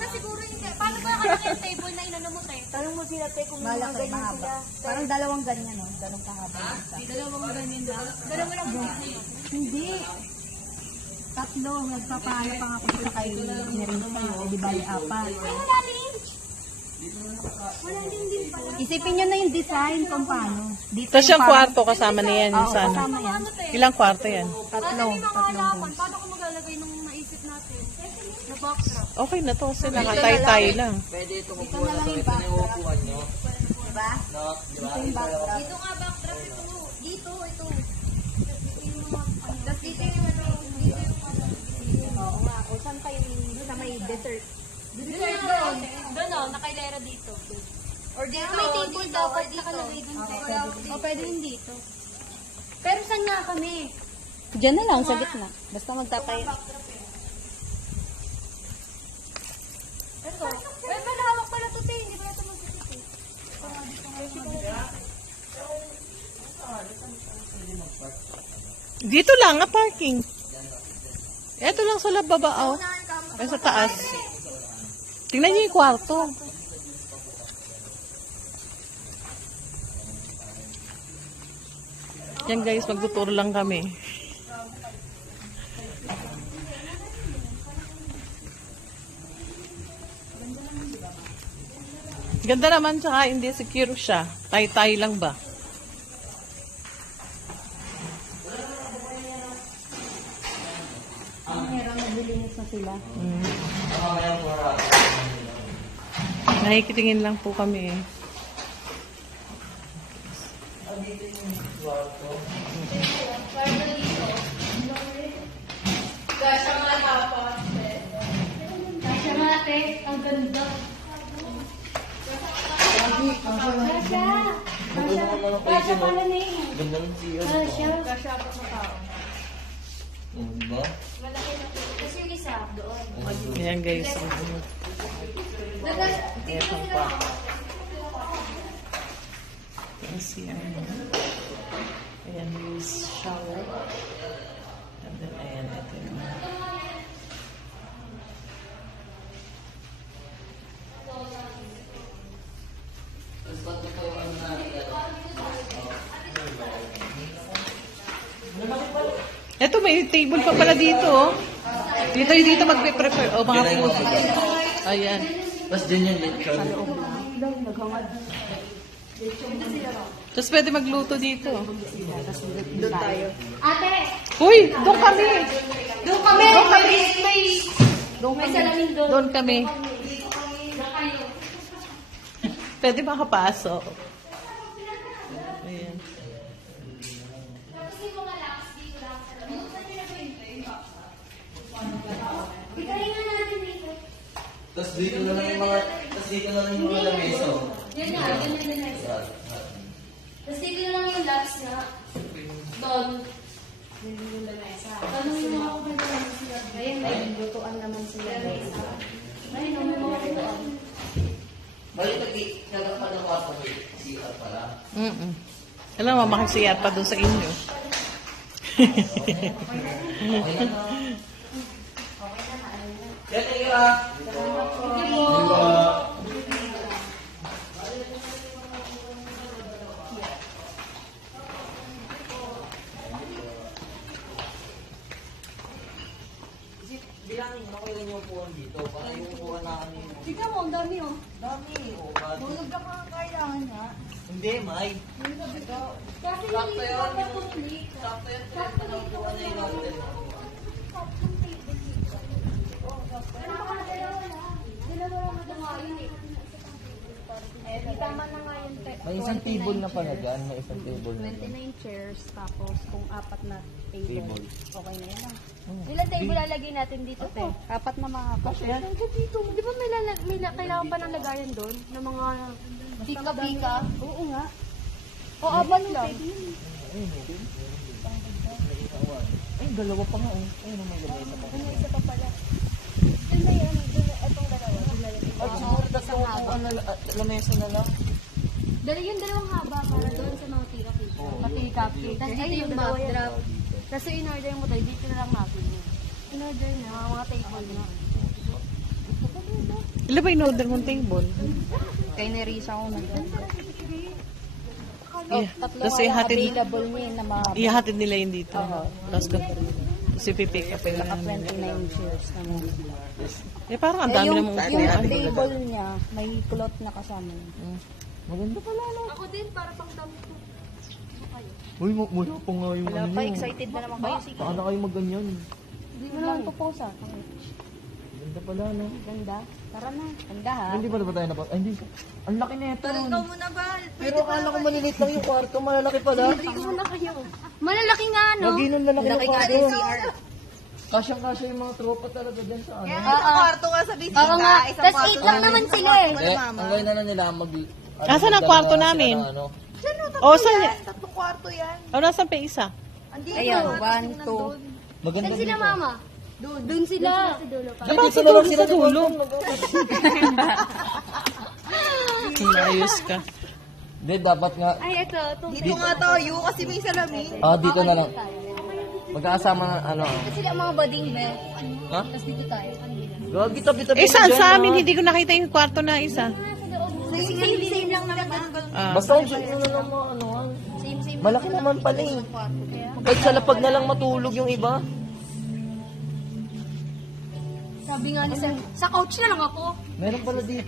na siguro hindi. Paano ba kalaki yung table na inano mo, te? Tanong mo sila, te, kung mga ganyan sila. Parang dalawang ganyan, no? Dalawang kahaba. Dalawang ganyan lang. Dalawa lang yung Hindi. Tatlo. Nagpapala pa nga ako sa kay Merin sa'yo. Di bali apat. Ay, wala range. Wala din pala. Isipin nyo na yung design kung paano. Dito Tapos yung kwarto kasama na yan. Oo, Sana. kasama yan. Ilang kwarto yan? Tatlo. Tatlong rooms. Paano ko maglalagay nung naisip natin? Na backdrop. Okay na to kasi nakatay-tay lang. Pwede ito kukuha na to. Ito na yung upuan nyo. Diba? No? Diba? Dito nga backdrop ito. Dito, ito. Tapos dito yung ano. Dito yung ano. Oo nga. O saan kayo sa may dessert? Dessert doon. Doon o, nakailera dito. Or dito. May table dapat nakalagay doon. O pwede rin dito. Pero saan nga kami? Diyan na lang, sa gitna. Basta magtatay. Ito. Eh, malawak pala ito, te. Hindi ba ito magkikit, eh? Dito lang nga parking. Ito lang sa lababa, oh. Ay, sa taas. Tingnan niyo yung kwarto. Yan guys, magtuturo lang kami. Ganda naman, tsaka hindi secure siya. Tay-tay lang ba? Meron naglilinis na sila. Nakikitingin lang po kami eh. Kasya nga, te. Ang ganda. Kasya. Kasya pala na eh. Ganda ng siya. Kasya. Kasya pa sa tao. Diba? Malaki na. Kasi yung isa, doon. Ayan guys. Ito pa. Kasi ano. Ayan yung shower. And then ayan, ito yung ito, may table pa pala dito, oh. Dito magpe-prepare. Oh, mga food. Ayan. Tapos dyan yung lechon. Tapos pwede magluto dito. Doon tayo. Ate! Uy, doon kami. Doon kami! May salamin doon. Doon kami. Pwede makapasok. Ayan. Ikahinga natin dito. Tapos dito na lang yung mga, lamesa. Yan nga, ganyan na. Tapos dito na lang yung laps na. Doon. Yan yung lamesa. Tanungin mo ako kung ano sila. Ayun, may lutuan naman sila. Ayun, may mga lutuan. Balik nagkakala ko ako siya pala. Alam mo, makasiyar pa doon sa inyo. Yan tayo ah. Bilangin mo kailan yung upuan dito. Para yung upuan na kami. Tignan mo, ang dami oh. Dami. O, bakit? Huwag ka pa kailangan nga. Hindi, May. Kasi Sakto hindi yun, ko pa yung- pumili. Sakto yan. Sakto na upuan na yung hotel. Tama na nga yun. May isang table na pala dyan. May isang table na dyan. 29 chairs, tapos kung apat na table. Table. Okay na yan. Ilan table lalagay natin dito, te? Apat na mga Kasi yan. Dito. Di ba kailangan pa ng lagayan doon? Ng mga pika-pika? Oo nga. O, apat lang. Ay, dalawa pa nga. Ay, may lamesa pa. Ano, isa pa pala. Doon na yan. Doon na, itong dalawa. At siguro tatlong upuan na lamesa na lang. Yung dalawang haba para doon sa mga pika-pika. Pati cupcake. Tapos dito yung backdrop. Kasi in-order mo tayo, dito na lang natin yun. In-order na, mga table na. Ilan ba yung order mong table? Kay Nerissa ako nag Yeah. Tatlo Tapos nga ihatid, available niya na mga ihatid nila yun dito. Oo. Tapos pipick up naka nila. 29 shares na mo. Eh parang ang dami yung, namang yung upuan. table niya, may cloth na kasama. Maganda pala, no? Ako din, para pang dami ko. Uy, mula pa nga yung Wala ano pa, nyo. excited na naman kayo. Sige. Saan na kayo magganyan? Hindi mo naman puposa. Ganda pala, no? Ganda. Tara na. Ganda ha. Hindi pa ba tayo Ay, hindi. Ang laki na ito. Ikaw muna ba? Pero akala ko malilit lang yung kwarto. Malalaki pala. Ikaw muna kayo. Malalaki nga, no? Lagi nung lalaki ng Nakikita kwarto. yung CR. Kasyang-kasya yung mga tropa talaga dyan sa ano. Kwarto nga sa bisita. Oo nga. Tapos 8 lang naman sila eh. Eh, ang gawin na nila mag... Asan ang kwarto namin? Ano? O, saan yan? Tatlong kwarto yan. O, nasan pa isa? Ayan, 1, 2. Maganda Saan sila, dito. mama? Doon sila. Diba sa dulo sa dulo? Ayos ka. Hindi, dapat nga. Ay, ito. Dito nga tayo kasi may salamin. Ah, dito na lang. Magkakasama ng ano. Ito sila mga bading na. Ha? Tapos dito tayo. Gagi, tabi-tabi. Eh, saan dyan, sa ah. amin? Hindi ko nakita yung kwarto na isa. Same lang naman. Ah. Basta ang suit na lang mga ano. Malaki naman pala eh. Kahit sa lapag na lang matulog yung iba. Sabi nga ni sa couch na lang ako. Meron pala dito.